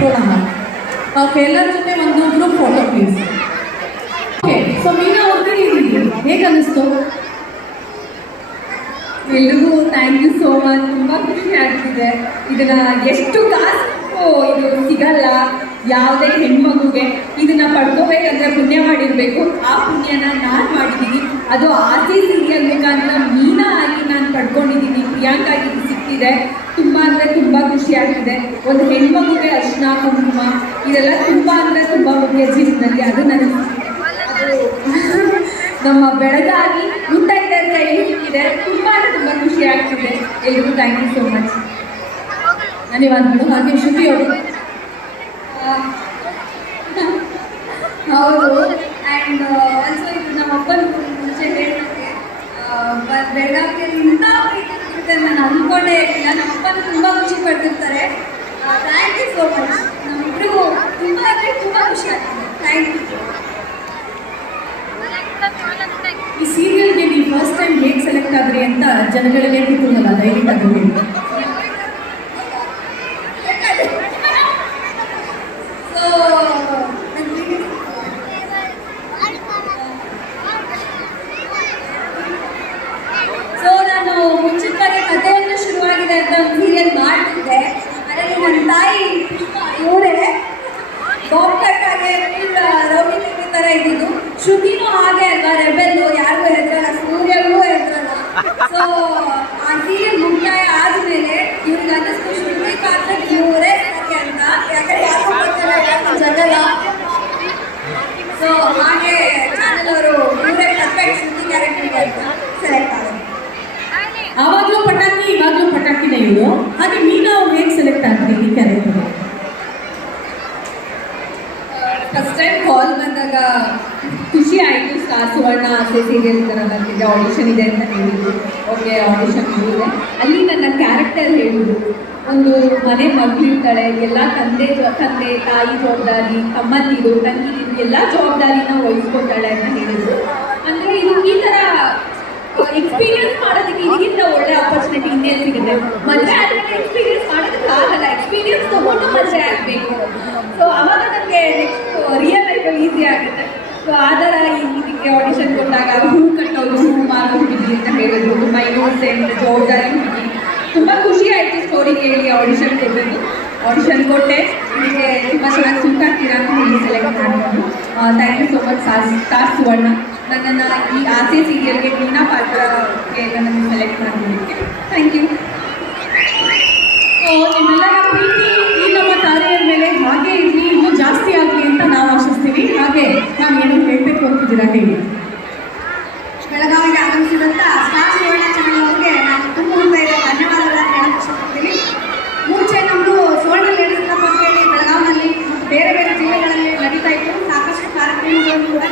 ಇಟ್ಕೊಳ್ಳೋಣ. ಓಕೆ, ಎಲ್ಲರ ಜೊತೆ ಒಂದು group photo please. Okay, so Meena ಅವ್ರಿಗೆ ಹೇಗೆ ಅನ್ನಿಸ್ತು? ಎಲ್ರಿಗೂ ಥ್ಯಾಂಕ್ ಯು ಸೋ ಮಚ್. ತುಂಬ ಖುಷಿ ಆಗ್ತಿದೆ. ಇದನ್ನ ಎಷ್ಟು ಕಾಸು ಇದು ಸಿಗಲ್ಲ ಯಾವುದೇ ಹೆಣ್ಮಗುಗೆ. ಇದನ್ನ ಪಡ್ಕೋಬೇಕಂದ್ರೆ ಪುಣ್ಯ ಮಾಡಿರಬೇಕು. ಆ ಪುಣ್ಯನ ನಾನು ಮಾಡಿದ್ದೀನಿ. ಅದು ಆಸೆ ಸೀರಿಯಲ್ ಮುಖಾಂತರ ಮೀನಾ ಆಗಿ ನಾನು ಪಡ್ಕೊಂಡಿದ್ದೀನಿ. ಪ್ರಿಯಾಂಕಾಗಿ ಇದು ಸಿಕ್ತಿದೆ. ತುಂಬ ಅಂದರೆ ತುಂಬ ಖುಷಿ ಆಗ್ತಿದೆ. ಒಂದು ಹೆಣ್ಮಗುಗೆ ಅರ್ಶಿನ ಕುಂಕುಮ ಇದೆಲ್ಲ ತುಂಬ ಅಂದರೆ ತುಂಬ ಮುಖ್ಯ ಜೀವನದಲ್ಲಿ. ಅದು ನನಗೆ ನಮ್ಮ ಬೆಳಗಾಗಿ ಮುತ್ತೈದೆಯರ ಕೈಲಿ ಸಿಕ್ಕಿದೆ. ತುಂಬ ಅಂದರೆ ತುಂಬ ಖುಷಿ ಆಗ್ತಿದೆ. ಎಲ್ರಿಗೂ ಥ್ಯಾಂಕ್ ಯು ಸೋ ಮಚ್. ಧನ್ಯವಾದಗಳು. ಹಾಗೆ ಶ್ರುತಿ ಅವರು. ಹೌದು, ಆ್ಯಂಡ್ ಆಲ್ಸೋ ಇದು ನಮ್ಮ ಅಪ್ಪನ ಮುಂಚೆ ಹೇಳಿದಂಗೆ ಬೆಳಗಾವಿಯಲ್ಲಿ ಇಂಥ ಪ್ರೀತಿ ಸಿಗುತ್ತೆ ನಾನು ಅಂದ್ಕೊಂಡೇ ಇರಲಿಲ್ಲ. ನಮ್ಮ ಅಪ್ಪನ ತುಂಬ ಖುಷಿ ಪಡ್ತಿರ್ತಾರೆ. Thank you so much. ನಮ್ಮಿಬ್ಬರಿಗೂ ತುಂಬ ಅಂದರೆ ತುಂಬ ಖುಷಿ ಆಗ್ತದೆ. Thank you. ಈ ಸೀರಿಯಲ್ಗೆ ನೀವು ಫಸ್ಟ್ ಟೈಮ್ ಹೇಗೆ ಸೆಲೆಕ್ಟ್ ಆದ್ರಿ ಅಂತ ಜನಗಳಿಗೆ ಕುತೂಹಲ, ದಯವಿಟ್ಟು ಅದು ಹೇಳಿ. ಸೊ ನಾನು ಮುಂಚಿತವಾಗಿ ಕಥೆಯನ್ನು ಶುರುವಾಗಿದೆ ಅಂತ ಒಂದು ಸೀರಿಯಲ್ ಮಾಡ್ತಿದ್ದೆ. ಅದರಲ್ಲಿ ನನ್ನ ತಾಯಿ ಇವರೇ ಬಾಬ್ ಕಟ್ ಹಾಗೆ ರೌಡಿ ಟಿವಿ ಥರ ಇದ್ದಿದ್ದು. ಶ್ರುತಿನೂ ಹಾಗೆ ಅಲ್ವಾ, ರೆಬೆಲ್ಲು, ಯಾರಿಗೂ ಹೆದರಲ್ಲ, ಸೂರ್ಯಗೂ ಹೆದರಲ್ಲ. ಸೊ ಆ ಸೀರಿಯಲ್ ಮುಕ್ತಾಯ ಆದಮೇಲೆ ಇವ್ರಿಗೆ ಅನ್ನಿಸ್ತು ಶ್ರುತಿ ಪಾತ್ರ ಇವರೇ ಸರಿ ಅಂತ. ಯಾಕಂದ್ರೆ ಯಾರಿಗೂ ಗೊತ್ತಿಲ್ಲ, ಯಾರಿಗೂ ಜಗಲ್ಲ. ಸೊ ಹಾಗೆ ಚಾನಲ್ ಅವರು ಇವರೇ ಪರ್ಫೆಕ್ಟ್ ಶ್ರುತಿ ಕ್ಯಾರೆಕ್ಟರ್ಗೆ ಅಂತ ಸೆಲೆಕ್ಟ್ ಆದರು. ಆವಾಗಲೂ ಪಟಾಕಿ, ಇವಾಗಲೂ ಪಟಾಕಿನೇ ಇವರು. ಹಾಗೆ ಮೀನಾ ಅವ್ರು ಹೇಗೆ ಸೆಲೆಕ್ಟ್ ಆಗ್ರಿ ಈ ಕ್ಯಾರೆಕ್ಟರ್? ಫಸ್ಟ್ ಟೈಮ್ ಕಾಲ್ ಬಂದಾಗ ಖುಷಿ ಆಯಿತು. ಸುವರ್ಣ ಆಸೆ ಸೀರಿಯಲ್ ಥರ ಬಂದಿದೆ, ಆಡಿಷನ್ ಇದೆ ಅಂತ ಹೇಳಿದ್ರು. ಓಕೆ, ಆಡಿಷನ್ ಇದೆ. ಅಲ್ಲಿ ನನ್ನ ಕ್ಯಾರೆಕ್ಟರ್ ಹೇಳಿದ್ರು, ಒಂದು ಮನೆ ಮಗಳಿರ್ತಾಳೆ, ಎಲ್ಲ ತಂದೆ ತಾಯಿ ಜವಾಬ್ದಾರಿ, ತಮ್ಮಂದಿರು ತಂಗಿದಿರು ಎಲ್ಲ ಜವಾಬ್ದಾರಿನ ವಹಿಸ್ಕೊತಾಳೆ ಅಂತ ಹೇಳಿದ್ರು. ಅಂದರೆ ಇದು ಈ ಥರ ಎಕ್ಸ್ಪೀರಿಯನ್ಸ್ ಮಾಡೋದಕ್ಕೆ ಇದಕ್ಕಿಂತ ಒಳ್ಳೆ ಆಪರ್ಚುನಿಟಿ ಇನ್ನೇನು ಸಿಗುತ್ತೆ. ಮದುವೆ ಆದಮೇಲೆ ಎಕ್ಸ್ಪೀರಿಯನ್ಸ್ ಮಾಡೋದಕ್ಕಾಗಲ್ಲ, ಎಕ್ಸ್ಪೀರಿಯನ್ಸ್ ತೊಗೊಂಡು ಮದುವೆ ಆಗಬೇಕು. ಸೊ ಆವಾಗ ನನಗೆ ನೆಕ್ಸ್ಟ್ ರಿಯಲ್ ಲೈಫಲ್ಲಿ ಈಸಿ ಆಗುತ್ತೆ. ಸೊ ಆ ಥರ ಇದಕ್ಕೆ ಆಡಿಷನ್ ಕೊಟ್ಟಾಗ ಹೂ ಕಟ್ಟೋದು, ಹೂ ಮಾರೋ ಹುಡುಗಿ ಅಂತ ಹೇಳಿದ್ರು. ತುಂಬ ಇನ್ನೋಸೆಂಟ್, ಜವಾಬ್ದಾರಿ ಹುಡುಗಿ. ತುಂಬ ಖುಷಿ ಆಯಿತು ಸ್ಟೋರಿ ಕೇಳಿ ಆಡಿಷನ್ ಕೊಟ್ಟಿದ್ದು. ಆಡಿಷನ್ ಕೊಟ್ಟೆ. ಇದಕ್ಕೆ ತುಂಬ ಚೆನ್ನಾಗಿ ಸೂಟ್ ಆಗ್ತೀರಾ ಅಂತ ಹೇಳಿ ಸೆಲೆಕ್ಟ್ ಮಾಡಿಕೊಂಡು. Thank you so much Star Suvarna, ನನ್ನನ್ನು ಈ ಆಸೆ ಸೀರಿಯಲ್ಗೆ ಮೀನಾ ಪಾತ್ರಕ್ಕೆ ನನ್ನನ್ನು ಸೆಲೆಕ್ಟ್ ಮಾಡಿದ್ದಕ್ಕೆ ಥ್ಯಾಂಕ್ ಯು. ಸೊ ನಿಮ್ಮೆಲ್ಲರ ಪ್ರೀತಿ ಈ ನಮ್ಮ ತಾರೆಯರ ಮೇಲೆ ಹಾಗೆ ಇರಲಿ, ಇನ್ನೂ ಜಾಸ್ತಿ ಆಗಲಿ ಅಂತ ನಾವು ಆಶಿಸ್ತೀವಿ. ಹಾಗೆ ನಾನು ಏನು ಹೇಳಬೇಕು ಅಂತಿದ್ದೀರಾ ಹೇಳಿ. ಬೆಳಗಾವಿಗೆ ಆಗಮಿಸಿದಂಥ ಸ್ಟಾರ್ ಸುವರ್ಣ ಚಾನಲ್ ಅವ್ರಿಗೆ ನಾನು ತುಂಬ ಧನ್ಯವಾದಗಳನ್ನು ಹೇಳಕ್ಕೆ ಇಷ್ಟಪಡ್ತೀನಿ. ಮುಂಚೆ ನಮ್ಮದು ಸುವರ್ಣ ಲೇಡೀಸ್ ಕ್ಲಬ್ ಅಂತ ಹೇಳಿ ಬೆಳಗಾವಿನಲ್ಲಿ ಮತ್ತು ಬೇರೆ ಬೇರೆ ಜಿಲ್ಲೆಗಳಲ್ಲಿ ನಡೀತಾ ಇತ್ತು. ಸಾಕಷ್ಟು ಕಾರ್ಯಕ್ರಮಗಳನ್ನು ಕೂಡ